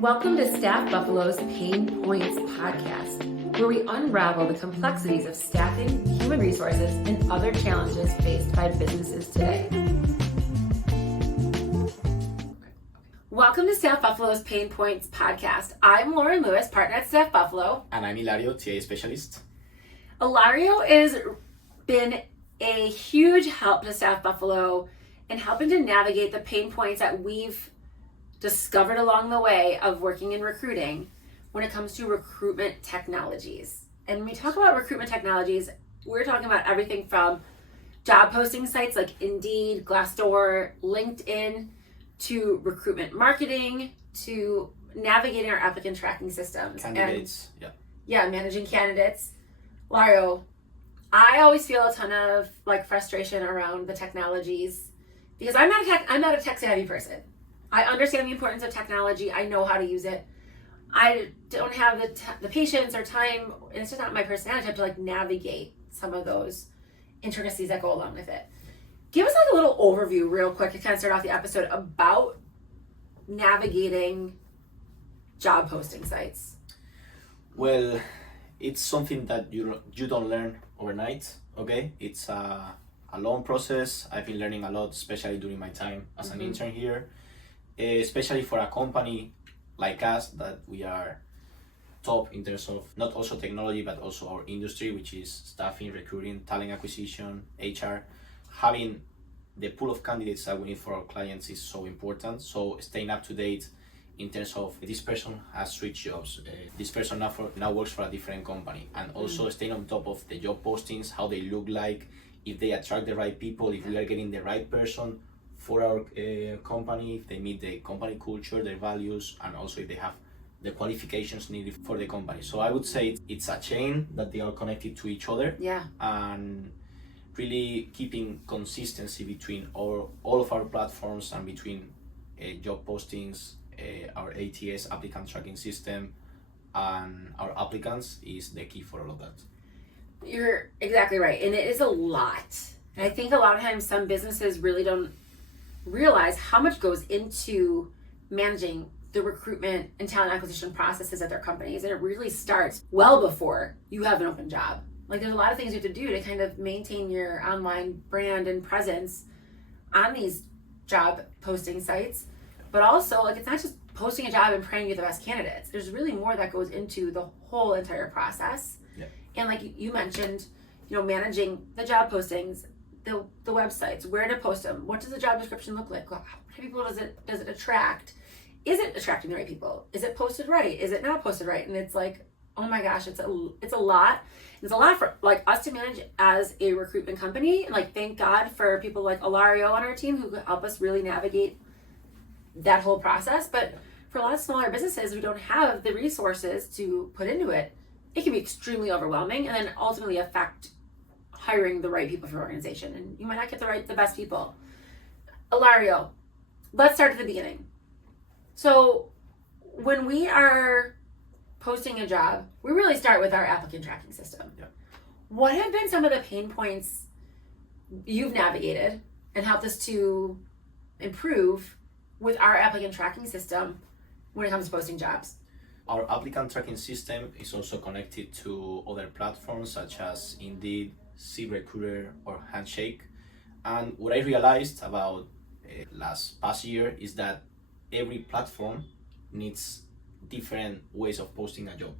Welcome to StaffBuffalo's Pain Points podcast, where we unravel the complexities of staffing, human resources, and other challenges faced by businesses today. Welcome to StaffBuffalo's Pain Points podcast. I'm Lauren Lewis, partner at StaffBuffalo. And I'm Hilario, TA specialist. Hilario has been a huge help to StaffBuffalo in helping to navigate the pain points that we've discovered along the way of working in recruiting when it comes to recruitment technologies. And when we talk about recruitment technologies, we're talking about everything from job posting sites like Indeed, Glassdoor, LinkedIn, to recruitment marketing, to navigating our applicant tracking systems. Candidates, managing candidates. Lario, I always feel a ton of frustration around the technologies because I'm not a tech savvy person. I understand the importance of technology. I know how to use it. I don't have the patience or time, and it's just not my personality to navigate some of those intricacies that go along with it. Give us a little overview real quick to kind of start off the episode about navigating job posting sites. Well, it's something that you don't learn overnight, okay? It's a long process. I've been learning a lot, especially during my time as an intern here. Especially for a company like us that we are top in terms of not also technology but also our industry, which is staffing, recruiting, talent acquisition, HR. Having the pool of candidates that we need for our clients is so important. So staying up to date in terms of this person has switched jobs, this person now works for a different company, and also staying on top of the job postings, how they look like, if they attract the right people, if we are getting the right person for our company, if they meet the company culture, their values, and also if they have the qualifications needed for the company. So I would say it's a chain that they are connected to each other. Yeah. And really keeping consistency between all of our platforms and between job postings, our ATS, applicant tracking system, and our applicants is the key for all of that. You're exactly right. And it is a lot. And I think a lot of times some businesses really don't realize how much goes into managing the recruitment and talent acquisition processes at their companies. And it really starts well before you have an open job. There's a lot of things you have to do to kind of maintain your online brand and presence on these job posting sites. But also, it's not just posting a job and praying you get the best candidates. There's really more that goes into the whole entire process. Yeah. And like you mentioned, managing the job postings, the websites, where to post them, what does the job description look like, how many people does it attract, is it attracting the right people, is it posted right, is it not posted right? And it's oh my gosh, it's a lot. It's a lot for us to manage as a recruitment company. And thank God for people like Hilario on our team who help us really navigate that whole process. But for a lot of smaller businesses who don't have the resources to put into it, it can be extremely overwhelming and then ultimately affect hiring the right people for your organization, and you might not get the best people. Hilario, let's start at the beginning. So when we are posting a job, we really start with our applicant tracking system. Yeah. What have been some of the pain points you've navigated and helped us to improve with our applicant tracking system when it comes to posting jobs? Our applicant tracking system is also connected to other platforms such as Indeed, Recruiter, or Handshake. And what I realized about past year is that every platform needs different ways of posting a job,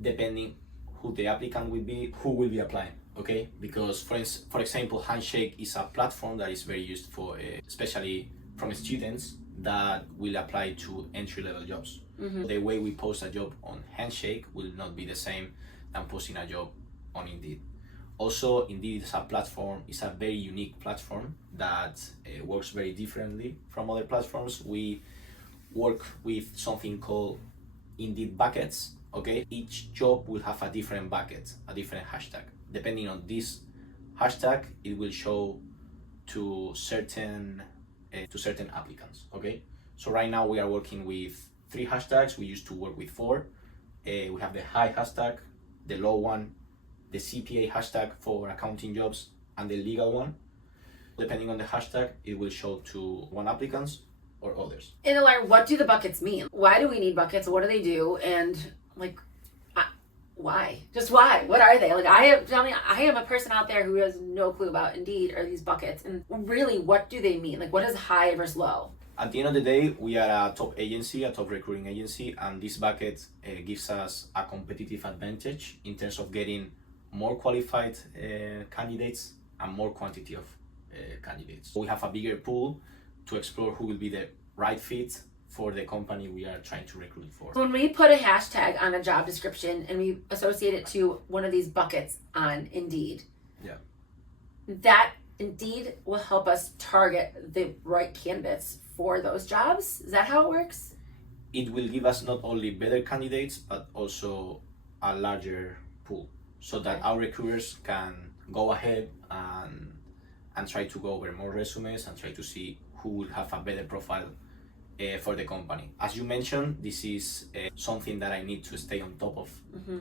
depending who the applicant will be, who will be applying. Okay, because for example, Handshake is a platform that is very used for, especially from students that will apply to entry-level jobs. The way we post a job on Handshake will not be the same than posting a job on Indeed. Also, Indeed is a very unique platform that works very differently from other platforms. We work with something called Indeed buckets, okay? Each job will have a different bucket, a different hashtag. Depending on this hashtag, it will show to certain applicants, okay? So right now we are working with 3 hashtags. We used to work with 4. We have the high hashtag, the low one, the CPA hashtag for accounting jobs, and the legal one. Depending on the hashtag, it will show to one applicants or others. And Alar, what do the buckets mean? Why do we need buckets? What do they do? And like, why? Just why? What are they? Like, I am a person out there who has no clue about Indeed or these buckets. And really, what do they mean? Like, what is high versus low? At the end of the day, we are a top agency, a top recruiting agency, and this bucket gives us a competitive advantage in terms of getting more qualified candidates and more quantity of candidates. We have a bigger pool to explore who will be the right fit for the company we are trying to recruit for. When we put a hashtag on a job description and we associate it to one of these buckets on Indeed, that Indeed will help us target the right candidates for those jobs. Is that how it works? It will give us not only better candidates, but also a larger pool, so that our recruiters can go ahead and try to go over more resumes and try to see who will have a better profile for the company. As you mentioned, this is something that I need to stay on top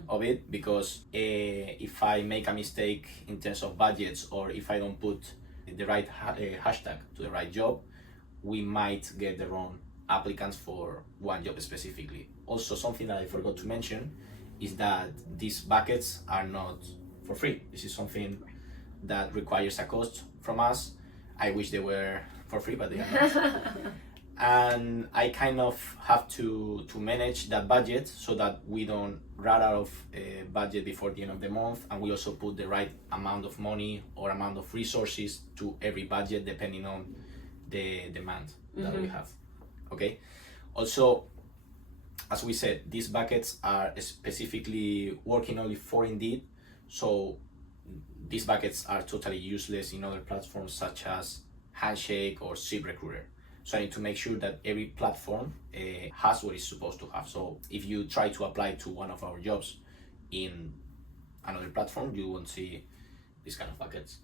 of it, because if I make a mistake in terms of budgets, or if I don't put the right hashtag to the right job, we might get the wrong applicants for one job specifically. Also, something that I forgot to mention is that these buckets are not for free. This is something that requires a cost from us. I wish they were for free, but they are not. And I kind of have to manage that budget so that we don't run out of budget before the end of the month, and we also put the right amount of money or amount of resources to every budget depending on the demand that we have. Okay. Also, as we said, these buckets are specifically working only for Indeed, so these buckets are totally useless in other platforms such as Handshake or ZipRecruiter. So I need to make sure that every platform has what it's supposed to have. So if you try to apply to one of our jobs in another platform, you won't see these kind of buckets.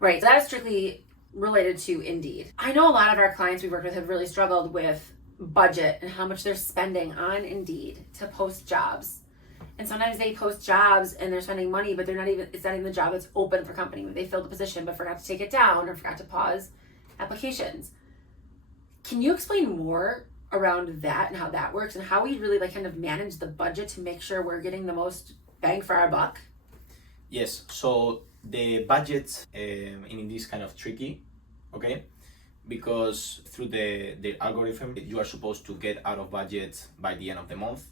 Right. So that is strictly related to Indeed. I know a lot of our clients we've worked with have really struggled with budget and how much they're spending on Indeed to post jobs. And sometimes they post jobs and they're spending money, but it's not even the job that's open for company. They filled the position but forgot to take it down or forgot to pause applications. Can you explain more around that and how that works and how we really kind of manage the budget to make sure we're getting the most bang for our buck? Yes, so the budget in this kind of tricky, okay? Because through the algorithm, you are supposed to get out of budget by the end of the month.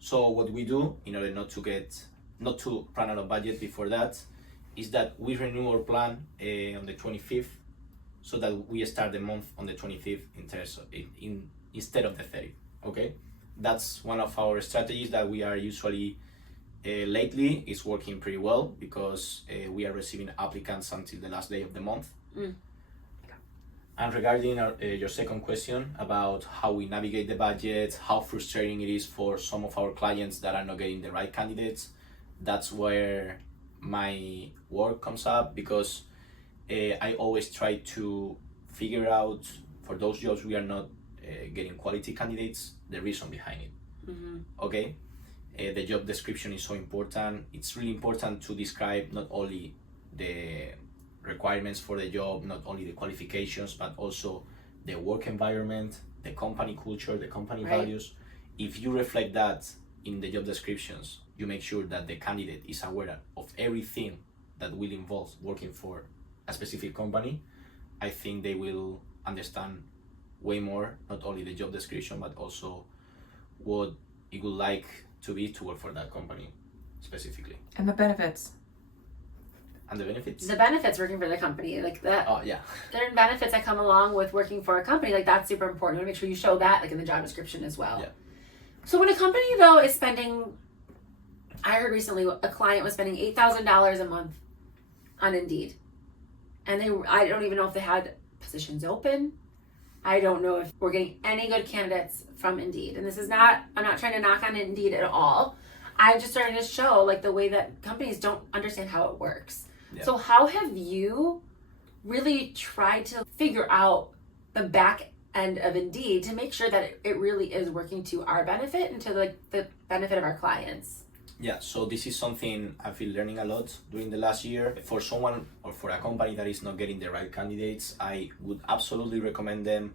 So what we do in order not to run out of budget before that is that we renew our plan on the 25th, so that we start the month on the 25th instead of the 30th. Okay, that's one of our strategies that we are usually lately is working pretty well, because we are receiving applicants until the last day of the month. And regarding your second question about how we navigate the budget, how frustrating it is for some of our clients that are not getting the right candidates, that's where my work comes up, because I always try to figure out, for those jobs we are not getting quality candidates, the reason behind it. Okay, the job description is so important. It's really important to describe not only the requirements for the job, not only the qualifications, but also the work environment, the company culture, the company values. If you reflect that in the job descriptions, you make sure that the candidate is aware of everything that will involve working for a specific company. I think they will understand way more, not only the job description, but also what it would like to be to work for that company specifically. And the benefits. And the benefits? The benefits working for the company, like that. Oh, yeah. There are benefits that come along with working for a company, like that's super important. You want to make sure you show that like in the job description as well. Yeah. So when a company though is spending, I heard recently a client was spending $8,000 a month on Indeed. And I don't even know if they had positions open. I don't know if we're getting any good candidates from Indeed. And I'm not trying to knock on Indeed at all. I'm just starting to show like the way that companies don't understand how it works. Yeah. So how have you really tried to figure out the back end of Indeed to make sure that it really is working to our benefit and to like the benefit of our clients? Yeah, so this is something I've been learning a lot during the last year. For someone or for a company that is not getting the right candidates, I would absolutely recommend them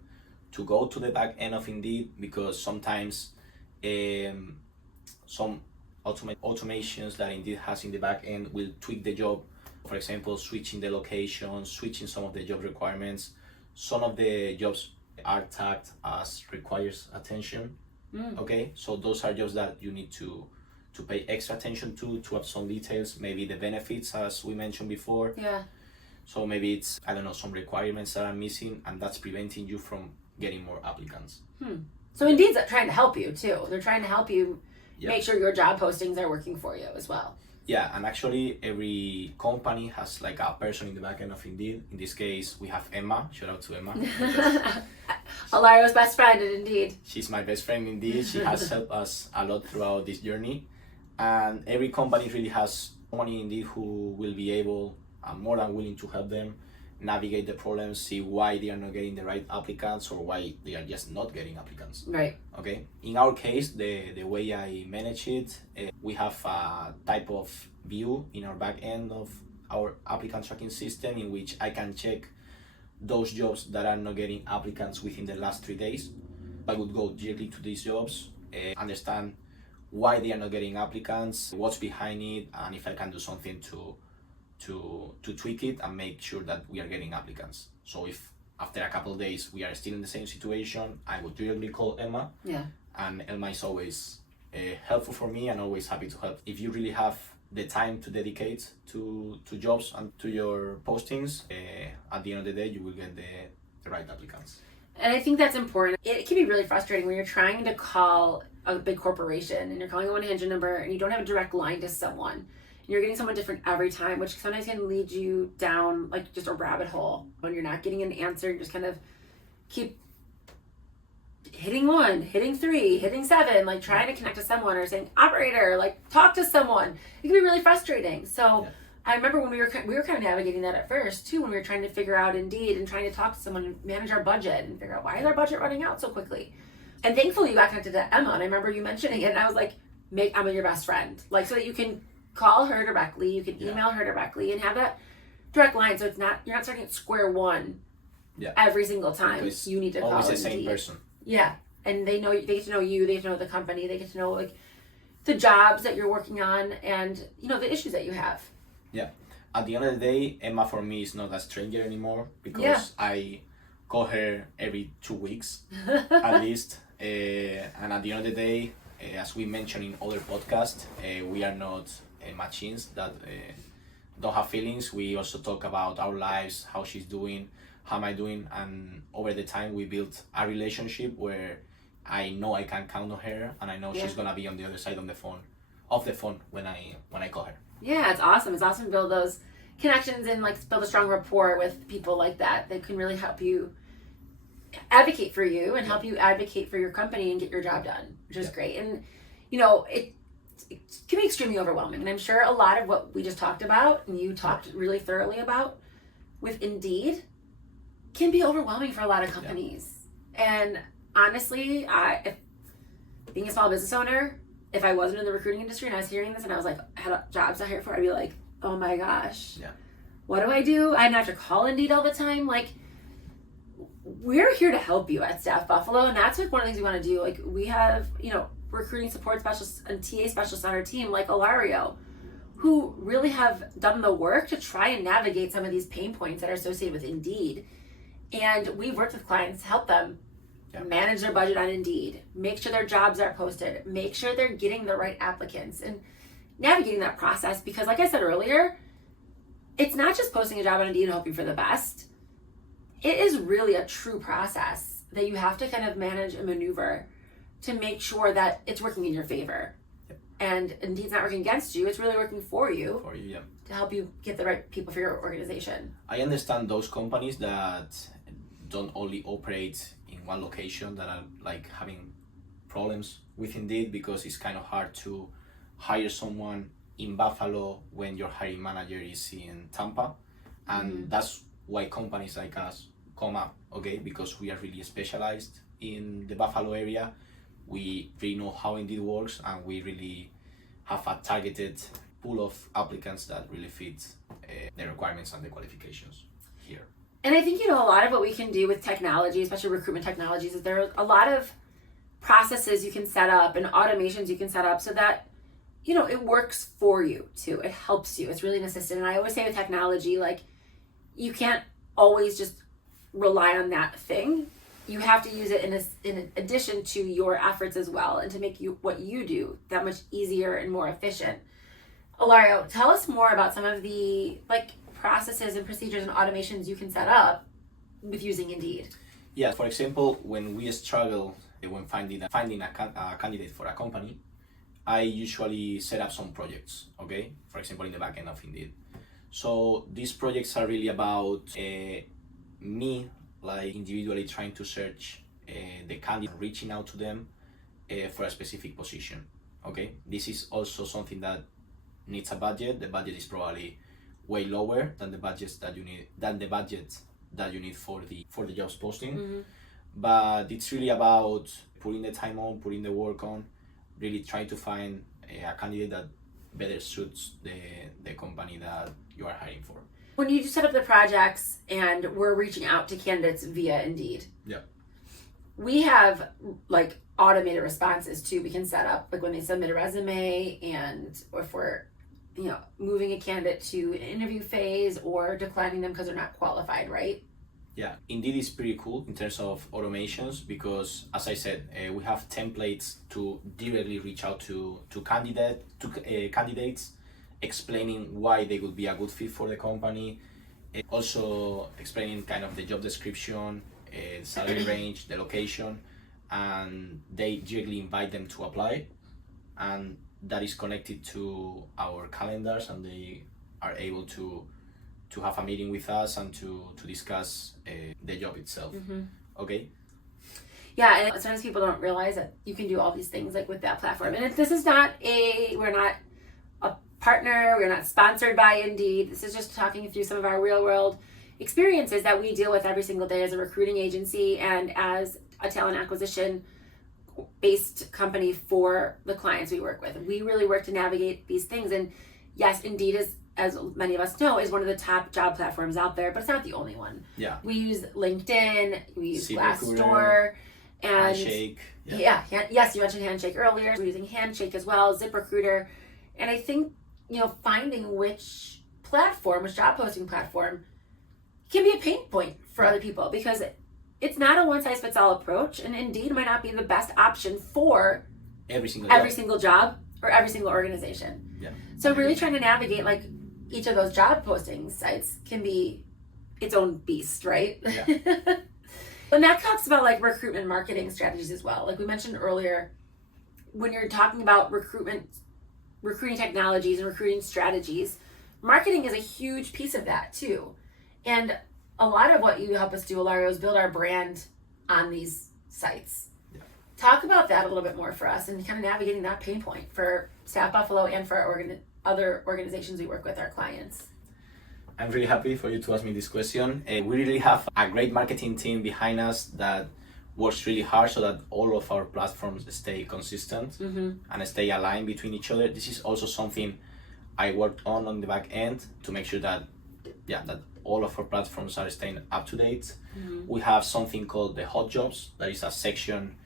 to go to the back end of Indeed, because sometimes some automations that Indeed has in the back end will tweak the job. For example, switching the location, switching some of the job requirements. Some of the jobs are tagged as requires attention. Okay, so those are jobs that you need to pay extra attention to have some details, maybe the benefits as we mentioned before. Yeah. So maybe it's, I don't know, some requirements that are missing, and that's preventing you from getting more applicants. So Indeed's trying to help you too. They're trying to help you make sure your job postings are working for you as well. Yeah, and actually every company has like a person in the back end of Indeed. In this case, we have Emma. Shout out to Emma. Alario's best friend at Indeed. She's my best friend indeed. She has helped us a lot throughout this journey. And every company really has someone in Indeed who will be able and more than willing to help them navigate the problems, see why they are not getting the right applicants or why they are just not getting applicants. Right. Okay. In our case, the way I manage it, we have a type of view in our back end of our applicant tracking system in which I can check those jobs that are not getting applicants within the last 3 days. I would go directly to these jobs, understand why they are not getting applicants, what's behind it, and if I can do something to tweak it and make sure that we are getting applicants. So if after a couple of days we are still in the same situation, I would directly call Emma. Yeah. And Emma is always helpful for me and always happy to help. If you really have the time to dedicate to jobs and to your postings, at the end of the day you will get the right applicants. And I think that's important. It can be really frustrating when you're trying to call a big corporation and you're calling a 1-800 number and you don't have a direct line to someone. You're getting someone different every time, which sometimes can lead you down like just a rabbit hole. When you're not getting an answer, you just kind of keep hitting 1, hitting 3, hitting 7, like trying to connect to someone or saying, operator, like talk to someone. It can be really frustrating. So I remember when we were kind of navigating that at first too, when we were trying to figure out Indeed and trying to talk to someone and manage our budget and figure out why is our budget running out so quickly. And thankfully you got connected to Emma, and I remember you mentioning it, and I was like, make Emma your best friend, like so that you can call her directly, you can email her directly, and have that direct line. So it's not, you're not starting at square one every single time. Because you need to call always the Indeed. same person. Yeah, and they get to know you, they get to know the company, they get to know like the jobs that you're working on, and you know the issues that you have. Yeah. At the end of the day, Emma for me is not a stranger anymore, because I call her every 2 weeks at least. And at the end of the day, as we mentioned in other podcasts, we are not machines that don't have feelings. We also talk about our lives, how she's doing, how am I doing, and over the time we built a relationship where I know I can count on her, and I know she's gonna be on the other side of the phone when I call her. Yeah, it's awesome. It's awesome to build those connections and like build a strong rapport with people like that. They can really help you advocate for you and help you advocate for your company and get your job done, which is great. And you know, it can be extremely overwhelming. And I'm sure a lot of what we just talked about and you talked really thoroughly about with Indeed can be overwhelming for a lot of companies. And honestly, being a small business owner, if I wasn't in the recruiting industry and I was hearing this and I was like, I had jobs to hire for, I'd be like, oh my gosh, what do I do? I'd have to call Indeed all the time. Like, we're here to help you at StaffBuffalo, and that's like one of the things we want to do. Like, we have, you know, recruiting support specialists and TA specialists on our team, like Alario, who really have done the work to try and navigate some of these pain points that are associated with Indeed. And we've worked with clients to help them manage their budget on Indeed, make sure their jobs are posted, make sure they're getting the right applicants, and navigating that process. Because like I said earlier, it's not just posting a job on Indeed and hoping for the best. It is really a true process that you have to kind of manage and maneuver to make sure that it's working in your favor. And Indeed's not working against you, it's really working for you. To help you get the right people for your organization. I understand those companies that don't only operate in one location, that are like having problems with Indeed, because it's kind of hard to hire someone in Buffalo when your hiring manager is in Tampa. And that's why companies like us come up, okay? Because we are really specialized in the Buffalo area. We really know how Indeed works, and we really have a targeted pool of applicants that really fit the requirements and the qualifications here. And I think, a lot of what we can do with technology, especially recruitment technologies, is there are a lot of processes you can set up and automations you can set up so that, it works for you too. It helps you. It's really an assistant. And I always say with technology, like, you can't always just rely on that thing. You have to use it in addition to your efforts as well, and to make what you do that much easier and more efficient. Ilario, tell us more about some of the processes and procedures and automations you can set up with using Indeed. Yeah, for example, when we struggle when finding a candidate for a company, I usually set up some projects, okay? For example, in the back end of Indeed. So these projects are really about me, individually trying to search the candidate, reaching out to them for a specific position, okay? This is also something that needs a budget. The budget is probably way lower than the budget that you need for the jobs posting. Mm-hmm. But it's really about putting the time on, putting the work on, really trying to find a candidate that better suits the company that you are hiring for. When you set up the projects and we're reaching out to candidates via Indeed, yeah, we have automated responses too. We can set up when they submit a resume, and if we're moving a candidate to an interview phase or declining them because they're not qualified, right? Yeah, Indeed is pretty cool in terms of automations because, as I said, we have templates to directly reach out to candidates, explaining why they would be a good fit for the company, also explaining kind of the job description, salary range, the location, and they directly invite them to apply, and that is connected to our calendars, and they are able to have a meeting with us and to discuss the job itself. Mm-hmm. Okay. Yeah, and sometimes people don't realize that you can do all these things with that platform. And this is not we're not a partner, we're not sponsored by Indeed. This is just talking through some of our real world experiences that we deal with every single day as a recruiting agency and as a talent acquisition based company for the clients we work with. And we really work to navigate these things. And yes, Indeed is, as many of us know, is one of the top job platforms out there, but it's not the only one. Yeah. We use LinkedIn, we use Recruiter, Glassdoor, and Handshake. Yes, you mentioned Handshake earlier. We're using Handshake as well, ZipRecruiter. And I think, finding which job posting platform can be a pain point for other people, because it's not a one-size-fits-all approach, and Indeed might not be the best option for every single job or every single organization. Yeah. So really trying to navigate each of those job posting sites can be its own beast, right? Yeah. And that talks about recruitment marketing strategies as well. Like we mentioned earlier, when you're talking about recruiting technologies and recruiting strategies, marketing is a huge piece of that too. And a lot of what you help us do, Ilario, is build our brand on these sites. Yeah. Talk about that a little bit more for us and kind of navigating that pain point for StaffBuffalo and for our other organizations we work with, our clients. I'm really happy for you to ask me this question. We really have a great marketing team behind us that works really hard so that all of our platforms stay consistent Mm-hmm. and stay aligned between each other. This is also something I worked on the back end to make sure that all of our platforms are staying up to date. Mm-hmm. We have something called the hot jobs. That is a section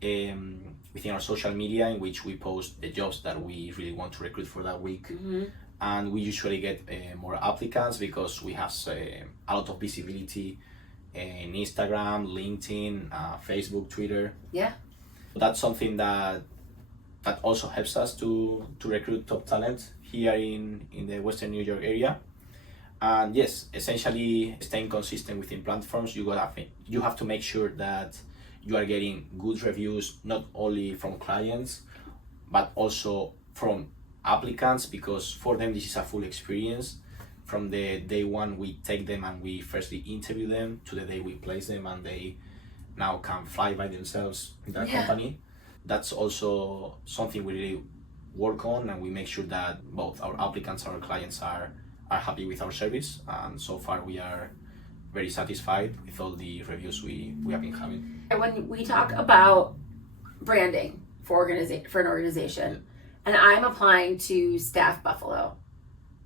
within our social media in which we post the jobs that we really want to recruit for that week. Mm-hmm. And we usually get more applicants because we have a lot of visibility in Instagram, LinkedIn, Facebook, Twitter. Yeah. That's something that also helps us to recruit top talent here in the Western New York area. And yes, essentially staying consistent within platforms, you have to make sure that you are getting good reviews, not only from clients, but also from applicants, because for them this is a full experience. From the day one we take them and we firstly interview them to the day we place them and they now can fly by themselves in that company. That's also something we really work on, and we make sure that both our applicants and our clients are happy with our service, and so far we are very satisfied with all the reviews we have been having. When we talk about branding for an organization, and I'm applying to StaffBuffalo.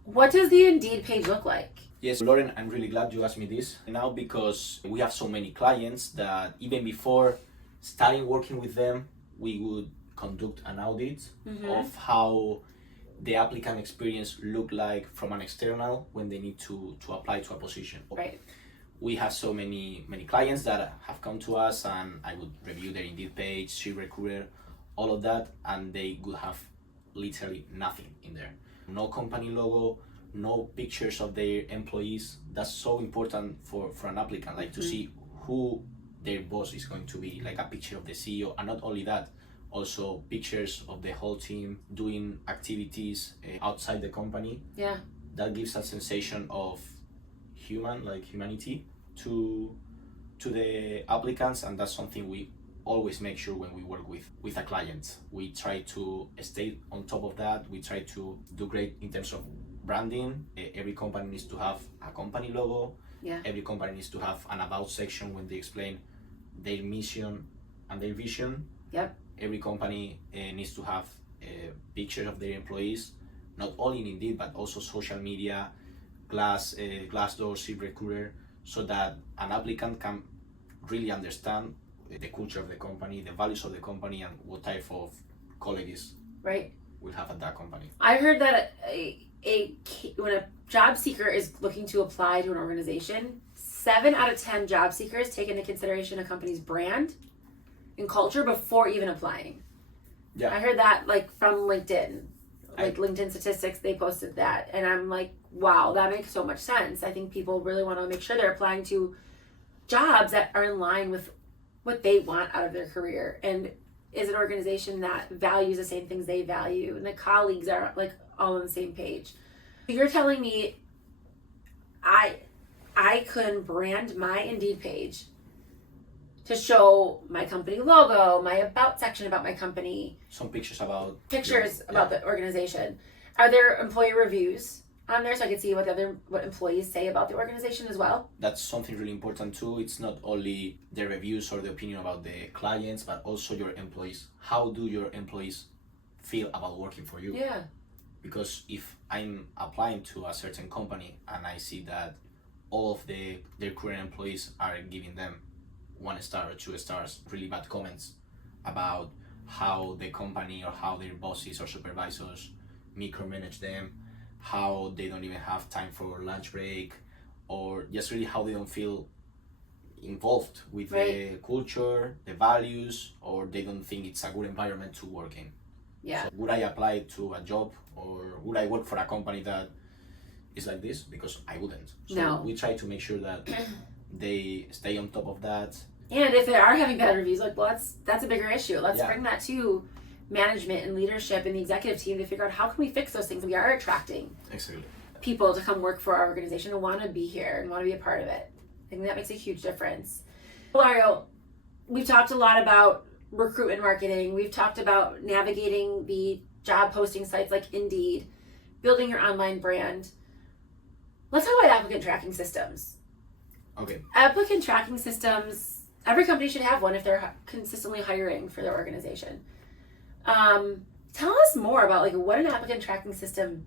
What does the Indeed page look like? Yes, Lauren, I'm really glad you asked me this now because we have so many clients that even before starting working with them, we would conduct an audit of how the applicant experience look like from an external when they need to apply to a position. Right. We have so many clients that have come to us, and I would review their Indeed page, SeeRecruiter, all of that, and they would have literally nothing in there. No company logo, no pictures of their employees. That's so important for an applicant, like to see who their boss is going to be, like a picture of the CEO, and not only that, also pictures of the whole team doing activities outside the company. Yeah. That gives a sensation of humanity to the applicants, and that's something we always make sure when we work with a client. We try to stay on top of that. We try to do great in terms of branding. Every company needs to have a company logo. Yeah. Every company needs to have an about section when they explain their mission and their vision. Yep. Every company needs to have pictures of their employees, not only in Indeed, but also social media, Glassdoor, SeeRecruiter, so that an applicant can really understand the culture of the company, the values of the company, and what type of colleagues Right. we'll have at that company. I heard that when a job seeker is looking to apply to an organization, 7 out of 10 job seekers take into consideration a company's brand and culture before even applying. Yeah. I heard that from LinkedIn. LinkedIn statistics, they posted that. And I'm like, wow, that makes so much sense. I think people really want to make sure they're applying to jobs that are in line with what they want out of their career. And is an organization that values the same things they value. And the colleagues are all on the same page. You're telling me I could brand my Indeed page to show my company logo, my about section about my company, Some pictures about the organization. Are there employee reviews on there so I can see what employees say about the organization as well? That's something really important too. It's not only the reviews or the opinion about the clients, but also your employees. How do your employees feel about working for you? Yeah. Because if I'm applying to a certain company and I see that all of their current employees are giving them 1 star or 2 stars, really bad comments about how the company or how their bosses or supervisors micromanage them, how they don't even have time for lunch break, or just really how they don't feel involved with the culture, the values, or they don't think it's a good environment to work in. Yeah. So would I apply to a job, or would I work for a company that is like this? Because I wouldn't. So No. we try to make sure that they stay on top of that. And if they are having bad reviews, that's a bigger issue. Let's Yeah. bring that to management and leadership and the executive team to figure out how can we fix those things. We are attracting Exactly. people to come work for our organization and want to be here and want to be a part of it. I think that makes a huge difference. Mario, we've talked a lot about recruitment marketing. We've talked about navigating the job posting sites like Indeed, building your online brand. Let's talk about applicant tracking systems. Okay. Applicant tracking systems, every company should have one if they're consistently hiring for their organization. Tell us more about what an applicant tracking system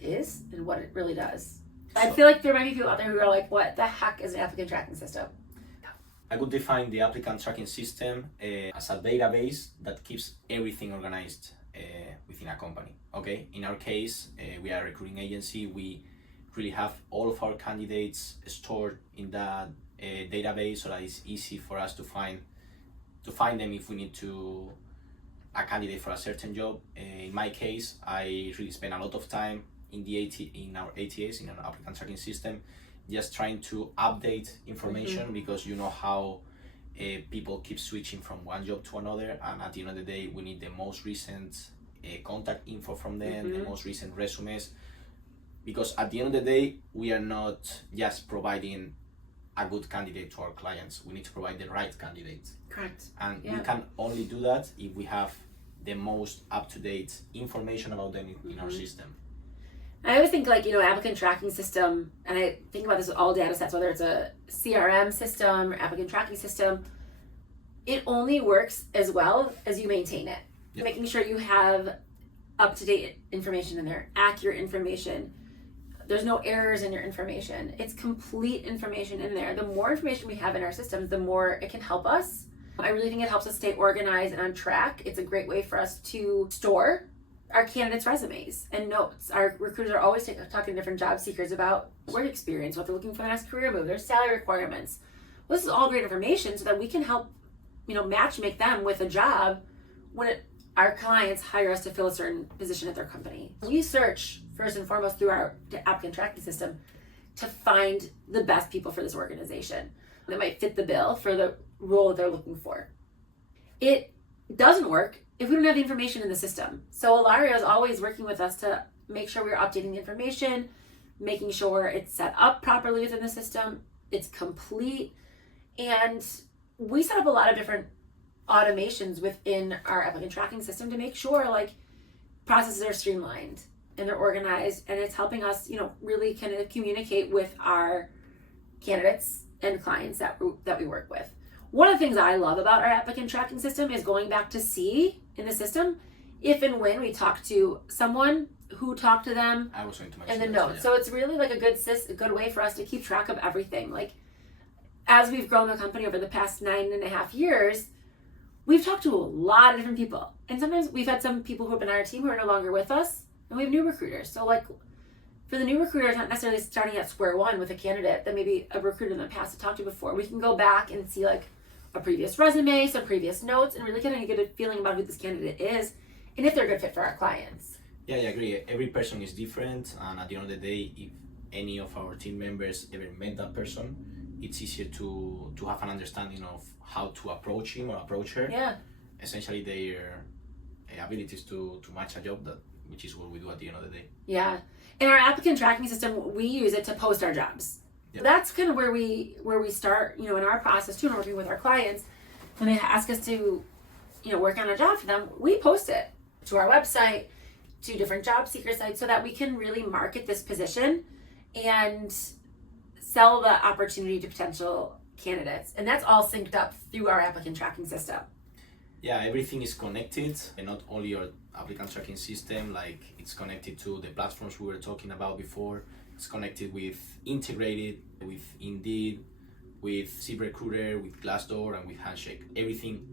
is and what it really does. I feel like there might be people out there who are like, what the heck is an applicant tracking system? I would define the applicant tracking system as a database that keeps everything organized within a company. Okay, in our case, we are a recruiting agency. We really have all of our candidates stored in that database, so that it's easy for us to find them if we need a candidate for a certain job. In my case, I really spend a lot of time in our ATS, in our applicant tracking system, just trying to update information, because you know how people keep switching from one job to another, and at the end of the day we need the most recent contact info from them, the most recent resumes, because at the end of the day we are not just providing a good candidate to our clients, we need to provide the right candidate. Correct. And we can only do that if we have the most up-to-date information about them in our system. I always think applicant tracking system, and I think about this with all data sets, whether it's a CRM system or applicant tracking system, it only works as well as you maintain it. Yep. Making sure you have up-to-date information in there, accurate information. There's no errors in your information. It's complete information in there. The more information we have in our systems, the more it can help us. I really think it helps us stay organized and on track. It's a great way for us to store our candidates' resumes and notes. Our recruiters are always talking to different job seekers about work experience, what they're looking for in the next career move, their salary requirements. Well, this is all great information so that we can help, match make them with a job when our clients hire us to fill a certain position at their company. We search first and foremost through our applicant tracking system to find the best people for this organization that might fit the bill for the role that they're looking for. It doesn't work if we don't have the information in the system. So Ilaria is always working with us to make sure we're updating the information, making sure it's set up properly within the system, it's complete, and we set up a lot of different automations within our applicant tracking system to make sure processes are streamlined and they're organized, and it's helping us, really kind of communicate with our candidates and clients that we work with. One of the things I love about our applicant tracking system is going back to see in the system if and when we talk to someone, who talked to them, I was going to mention and the that, notes. yeah. So it's really a good way for us to keep track of everything. As we've grown the company over the past 9.5 years, we've talked to a lot of different people. And sometimes we've had some people who have been on our team who are no longer with us, and we have new recruiters. So for the new recruiters, not necessarily starting at square one with a candidate that maybe a recruiter in the past had talked to before, we can go back and see a previous resume, some previous notes, and really kind of get a feeling about who this candidate is and if they're a good fit for our clients. Yeah, I agree. Every person is different, and at the end of the day, if any of our team members ever met that person, it's easier to have an understanding of how to approach him or approach her. Yeah. Essentially, their abilities to match a job, which is what we do at the end of the day. Yeah. In our applicant tracking system, we use it to post our jobs. Yep. That's kind of where we start, in our process too, and working with our clients. When they ask us to, work on a job for them, we post it to our website, to different job seeker sites, so that we can really market this position and sell the opportunity to potential candidates. And that's all synced up through our applicant tracking system. Yeah, everything is connected, and not only your applicant tracking system, it's connected to the platforms we were talking about before. It's connected integrated with Indeed, with ZipRecruiter, with Glassdoor, and with Handshake. Everything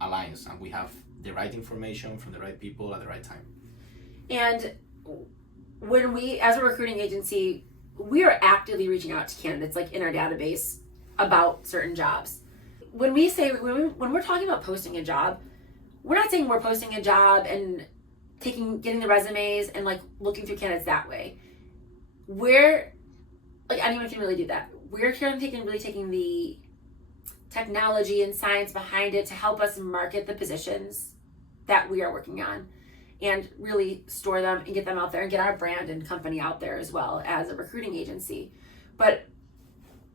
aligns, and we have the right information from the right people at the right time. And when we, as a recruiting agency, we are actively reaching out to candidates in our database about certain jobs. When we're talking about posting a job, we're not saying we're posting a job and getting the resumes and looking through candidates that way. We're anyone can really do that. We're really taking the technology and science behind it to help us market the positions that we are working on and really store them and get them out there and get our brand and company out there as well as a recruiting agency. But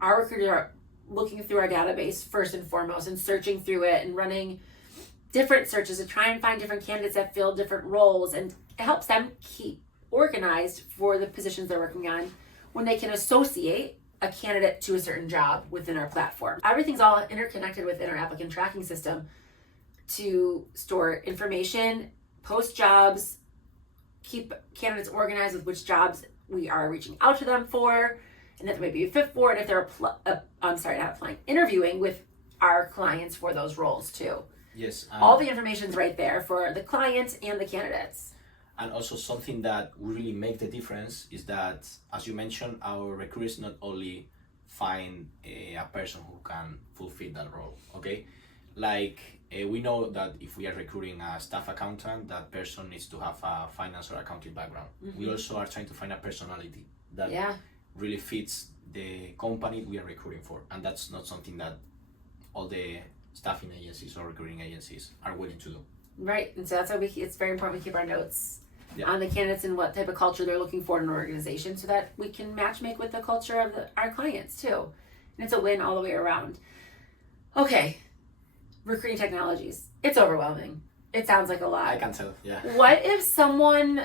our recruiters are looking through our database first and foremost and searching through it and running different searches to try and find different candidates that fill different roles, and it helps them keep organized for the positions they're working on when they can associate a candidate to a certain job within our platform. Everything's all interconnected within our applicant tracking system to store information, post jobs, keep candidates organized with which jobs we are reaching out to them for, and that they might be a fit for, and if they're interviewing with our clients for those roles too. Yes. All the information's right there for the clients and the candidates. And also something that really make the difference is that, as you mentioned, our recruiters not only find a person who can fulfill that role, okay? We know that if we are recruiting a staff accountant, that person needs to have a finance or accounting background. Mm-hmm. We also are trying to find a personality that really fits the company we are recruiting for. And that's not something that all the staffing agencies or recruiting agencies are willing to do. Right, and so that's why it's very important we keep our notes on the candidates and what type of culture they're looking for in an organization so that we can matchmake with the culture of our clients too. And it's a win all the way around. Okay, recruiting technologies. It's overwhelming. It sounds like a lot. I can tell, yeah. What if someone,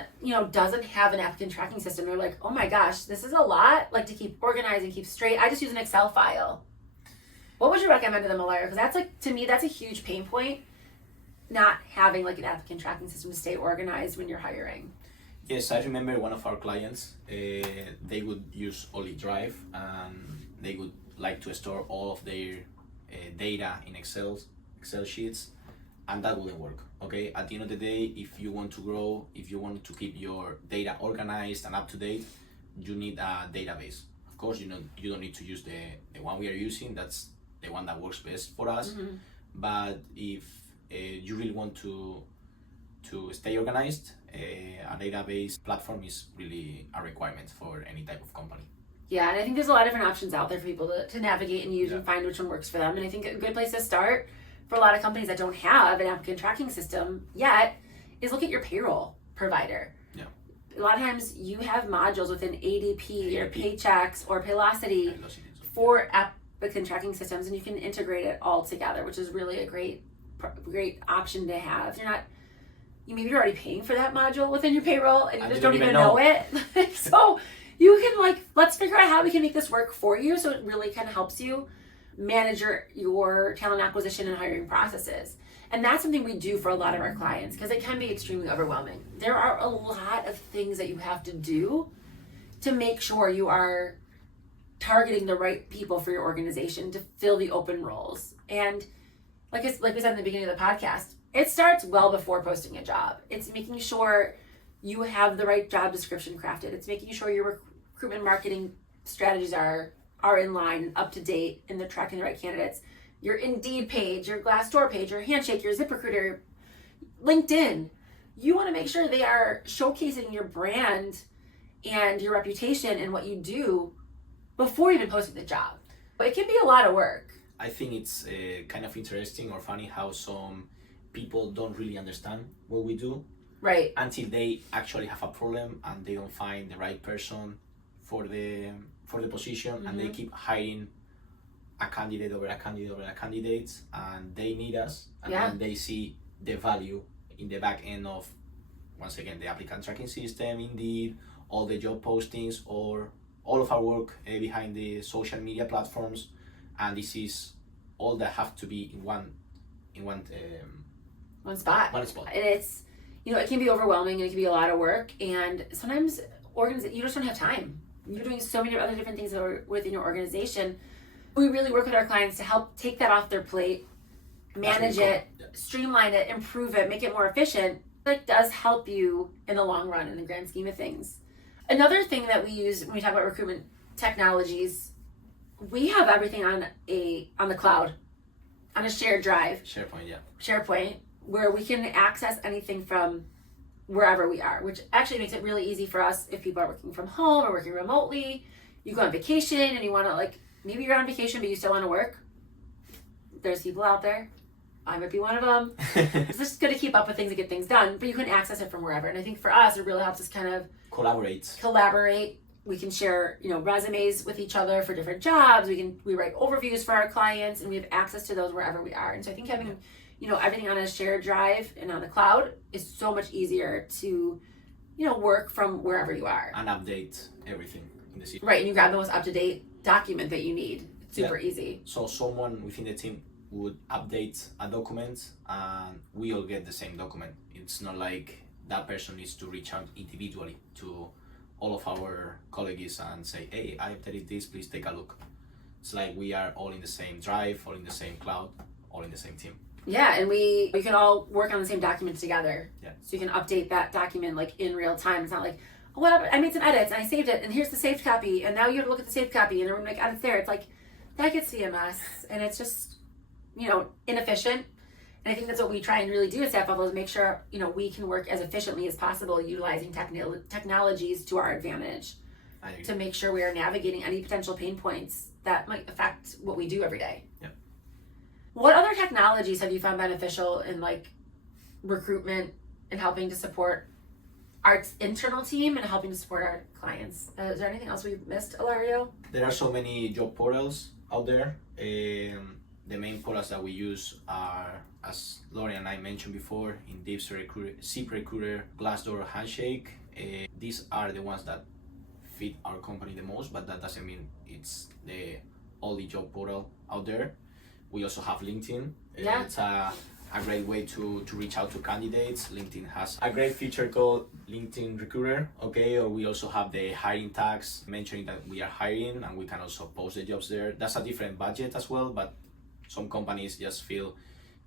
doesn't have an applicant tracking system? They're like, oh my gosh, this is a lot, to keep organized and keep straight. I just use an Excel file. What would you recommend to them, Ilaria? Because to me, that's a huge pain point. not having like an applicant tracking system to stay organized when you're hiring. Yes, I remember one of our clients, they would use only Drive, and they would like to store all of their data in Excel sheets, and that wouldn't work. Okay, at the end of the day, if you want to grow, if you want to keep your data organized and up to date, you need a database. Of course, you don't need to use the one we are using. That's the one that works best for us. Mm-hmm. But if you really want to stay organized, a database platform is really a requirement for any type of company. Yeah, and I think there's a lot of different options out there for people to navigate and use and find which one works for them. And I think a good place to start for a lot of companies that don't have an applicant tracking system yet is look at your payroll provider. Yeah. A lot of times you have modules within ADP or Paychex or Paylocity for applicant tracking systems, and you can integrate it all together, which is really a great option to have. Maybe you're already paying for that module within your payroll and you just don't even know it. So you can let's figure out how we can make this work for you, so it really kind of helps you manage your talent acquisition and hiring processes. And that's something we do for a lot of our clients because it can be extremely overwhelming. There are a lot of things that you have to do to make sure you are targeting the right people for your organization to fill the open roles. And like we said in the beginning of the podcast, it starts well before posting a job. It's making sure you have the right job description crafted. It's making sure your recruitment marketing strategies are in line and up to date, and they're tracking the right candidates. Your Indeed page, your Glassdoor page, your Handshake, your ZipRecruiter, LinkedIn. You want to make sure they are showcasing your brand and your reputation and what you do before even posting the job. But it can be a lot of work. I think it's kind of interesting or funny how some people don't really understand what we do, right? Until they actually have a problem and they don't find the right person for the position, mm-hmm. and they keep hiring a candidate over a candidate over a candidate, and they need us, and then they see the value in the back end of, once again, the applicant tracking system, Indeed, all the job postings, or all of our work behind the social media platforms, and this is all that have to be in one spot. And it's, it can be overwhelming and it can be a lot of work, and sometimes you just don't have time. You're doing so many other different things that are within your organization. We really work with our clients to help take that off their plate, manage it, streamline it, improve it, make it more efficient. It does help you in the long run in the grand scheme of things. Another thing that we use when we talk about recruitment technologies, we have everything on the cloud, on a shared drive. SharePoint, where we can access anything from wherever we are, which actually makes it really easy for us if people are working from home or working remotely. You go on vacation and you want to, maybe you're on vacation but you still want to work. There's people out there. I might be one of them. It's just good to keep up with things and get things done, but you can access it from wherever. And I think for us, it really helps us kind of collaborate. We can share, resumes with each other for different jobs. We write overviews for our clients, and we have access to those wherever we are. And so I think having, everything on a shared drive and on the cloud is so much easier to, work from wherever you are. And update everything in the system. Right, and you grab the most up-to-date document that you need. It's super easy. So someone within the team would update a document and we all get the same document. It's not like that person needs to reach out individually to all of our colleagues and say, hey, I updated this, please take a look. It's like we are all in the same drive, all in the same cloud, all in the same team. Yeah, and we can all work on the same document together. Yeah. So you can update that document in real time. It's not like, well, I made some edits and I saved it and here's the saved copy and now you have to look at the saved copy and then we're gonna make edits there. It's like, that gets to be a mess and it's just, inefficient. And I think that's what we try and really do at StaffBuffalo is make sure, we can work as efficiently as possible utilizing technologies to our advantage to make sure we are navigating any potential pain points that might affect what we do every day. Yep. What other technologies have you found beneficial in recruitment and helping to support our internal team and helping to support our clients? Is there anything else we've missed, Ilario? There are so many job portals out there. The main portals that we use are, as Laurie and I mentioned before, Indeed, ZipRecruiter, Glassdoor, Handshake. These are the ones that fit our company the most, but that doesn't mean it's the only job portal out there. We also have LinkedIn. It's a a great way to reach out to candidates. LinkedIn has a great feature called LinkedIn Recruiter, okay? Or we also have the hiring tags mentioning that we are hiring, and we can also post the jobs there. That's a different budget as well, but some companies just feel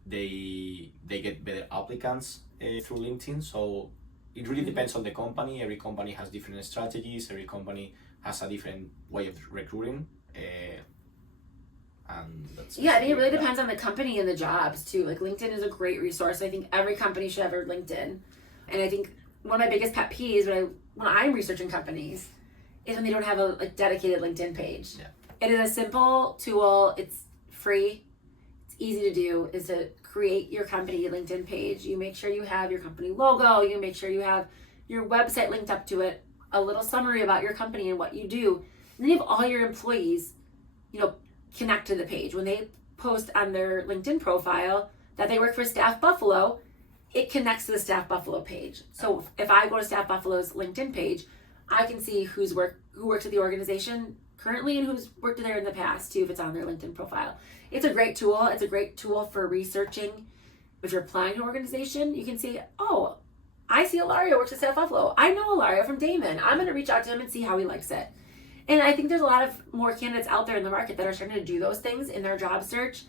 they get better applicants through LinkedIn. So it really depends on the company. Every company has different strategies. Every company has a different way of recruiting. And that's I think it really depends on the company and the jobs too. Like LinkedIn is a great resource. I think every company should have a LinkedIn. And I think one of my biggest pet peeves when I'm researching companies is when they don't have a dedicated LinkedIn page. Yeah. It is a simple tool. It's free. It's easy to do. Is to create your company LinkedIn page. You make sure you have your company logo. You make sure you have your website linked up to it. A little summary about your company and what you do. And then you have all your employees, connect to the page. When they post on their LinkedIn profile that they work for StaffBuffalo, it connects to the StaffBuffalo page. So if I go to StaffBuffalo's LinkedIn page, I can see who works at the organization currently and who's worked there in the past too, if it's on their LinkedIn profile. It's a great tool. It's a great tool for researching. If you're applying to an organization, you can see, oh, I see Ilario works at StaffBuffalo. I know Ilario from Damon. I'm going to reach out to him and see how he likes it. And I think there's a lot of more candidates out there in the market that are starting to do those things in their job search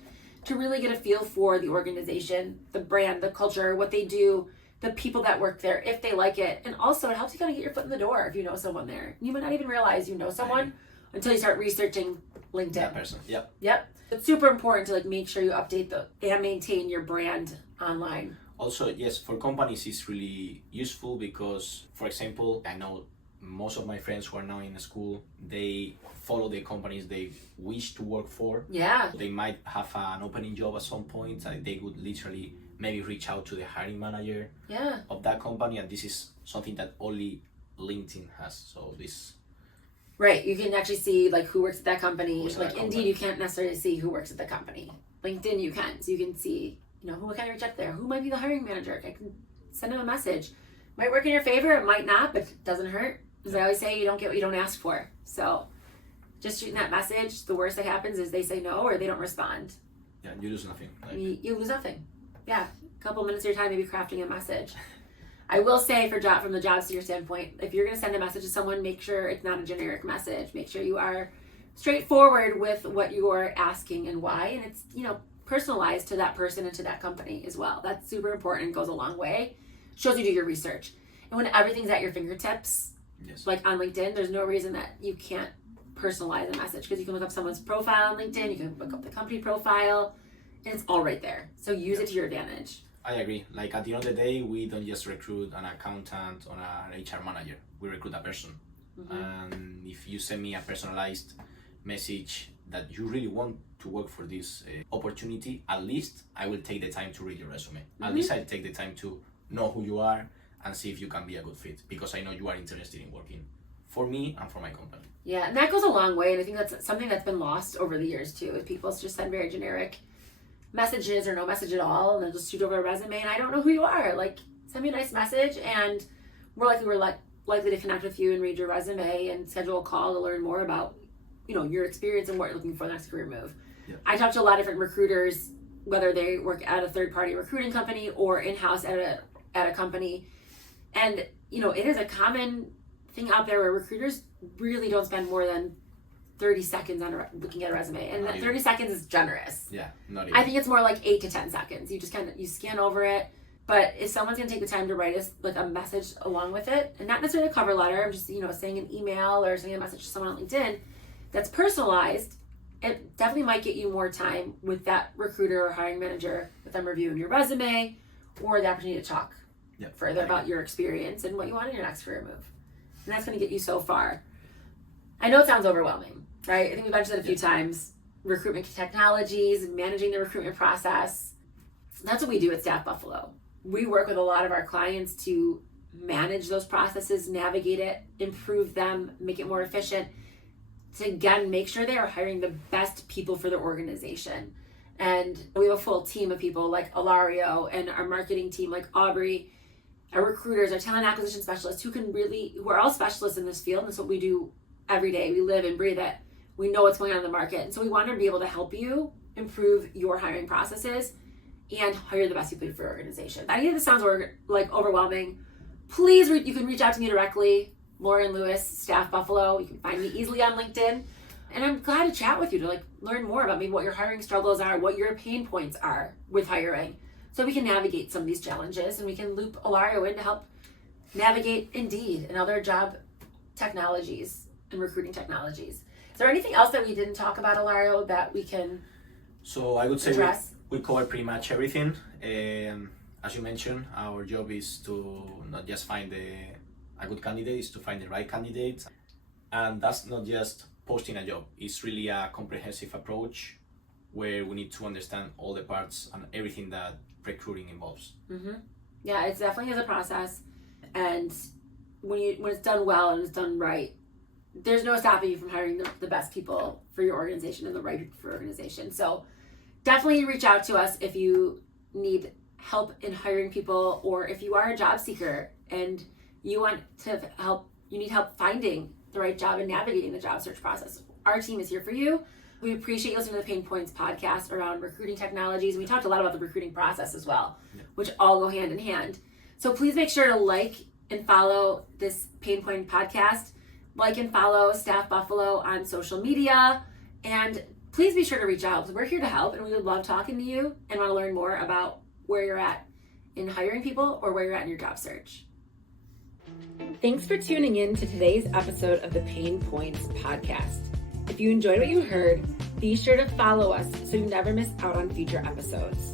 to really get a feel for the organization, the brand, the culture, what they do, the people that work there, if they like it. And also it helps you kind of get your foot in the door if you know someone there. You might not even realize you know someone until you start researching LinkedIn. That person, yep. Yep. It's super important to make sure you update and maintain your brand online. Also, yes, for companies it's really useful because, for example, I know most of my friends who are now in school, they follow the companies they wish to work for. Yeah. They might have an opening job at some point. They would literally maybe reach out to the hiring manager of that company, and this is something that only LinkedIn has. So this. Right, you can actually see who works at that company. Indeed, you can't necessarily see who works at the company. LinkedIn, you can. So you can see, who can I reach out there? Who might be the hiring manager? I can send them a message. Might work in your favor, it might not, but it doesn't hurt. As I always say, you don't get what you don't ask for. So just shooting that message, the worst that happens is they say no or they don't respond. Yeah, you lose nothing. You lose nothing. Yeah, a couple minutes of your time maybe crafting a message. I will say from the job seeker standpoint, if you're going to send a message to someone, make sure it's not a generic message. Make sure you are straightforward with what you are asking and why, and it's personalized to that person and to that company as well. That's super important and goes a long way. Shows you do your research. And when everything's at your fingertips, like on LinkedIn, there's no reason that you can't personalize a message, because you can look up someone's profile on LinkedIn, you can look up the company profile, and it's all right there. So use it to your advantage. I agree. At the end of the day, we don't just recruit an accountant or an HR manager. We recruit a person. Mm-hmm. And if you send me a personalized message that you really want to work for this opportunity, at least I will take the time to read your resume. Mm-hmm. At least I'll take the time to know who you are and see if you can be a good fit, because I know you are interested in working for me and for my company. Yeah, and that goes a long way, and I think that's something that's been lost over the years too. If people just send very generic messages or no message at all, and they'll just shoot over a resume, and I don't know who you are. Send me a nice message, and we're likely to connect with you and read your resume and schedule a call to learn more about your experience and what you're looking for in the next career move. Yeah. I talk to a lot of different recruiters, whether they work at a third-party recruiting company or in-house at a company. And, it is a common thing out there where recruiters really don't spend more than 30 seconds on looking at a resume. And that 30 seconds is generous. Yeah, not even. I think it's more like 8 to 10 seconds. You just you scan over it. But if someone's going to take the time to write us a message along with it, and not necessarily a cover letter, I'm just, saying an email or sending a message to someone on LinkedIn that's personalized, it definitely might get you more time with that recruiter or hiring manager with them reviewing your resume, or the opportunity to talk further about your experience and what you want in your next career move. And that's going to get you so far. I know it sounds overwhelming, right? I think we've mentioned it a few times. Recruitment technologies, managing the recruitment process. That's what we do at StaffBuffalo. We work with a lot of our clients to manage those processes, navigate it, improve them, make it more efficient, to again make sure they are hiring the best people for their organization. And we have a full team of people like Ilario, and our marketing team like Aubrey, our recruiters, our talent acquisition specialists, who are all specialists in this field, and that's what we do every day. We live and breathe it. We know what's going on in the market. And so we want to be able to help you improve your hiring processes and hire the best people for your organization. If any of this sounds like overwhelming, please, you can reach out to me directly, Lauren Lewis, StaffBuffalo. You can find me easily on LinkedIn. And I'm glad to chat with you to like learn more about maybe what your hiring struggles are, what your pain points are with hiring, so we can navigate some of these challenges and we can loop Ilario in to help navigate Indeed and other job technologies and recruiting technologies. Is there anything else that we didn't talk about, Ilario, that we can So I would say address? we covered pretty much everything. As you mentioned, our job is to not just find a good candidate, is to find the right candidate. And that's not just posting a job. It's really a comprehensive approach where we need to understand all the parts and everything that recruiting involves. Mm-hmm. Yeah, it definitely is a process. And when it's done well and it's done right, there's no stopping you from hiring the best people for your organization and the right people for your organization. So definitely reach out to us if you need help in hiring people, or if you are a job seeker and you need help finding the right job and navigating the job search process. Our team is here for you. We appreciate you listening to the Pain Points podcast around recruiting technologies. And we talked a lot about the recruiting process as well, which all go hand in hand. So please make sure to like and follow this Pain Point podcast. Like and follow StaffBuffalo on social media. And please be sure to reach out, because we're here to help and we would love talking to you and want to learn more about where you're at in hiring people or where you're at in your job search. Thanks for tuning in to today's episode of the Pain Points podcast. If you enjoyed what you heard, be sure to follow us so you never miss out on future episodes.